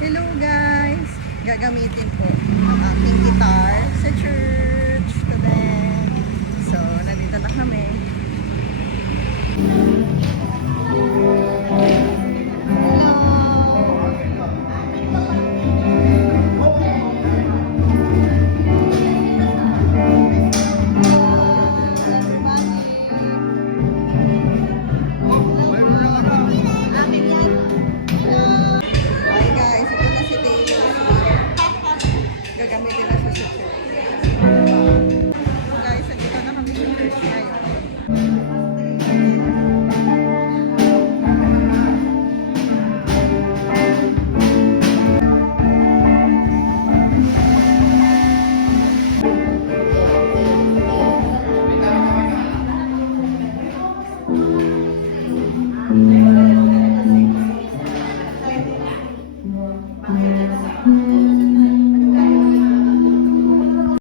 Hello guys! Gagamitin po ang aking guitar sa church today. So, nandito na kami.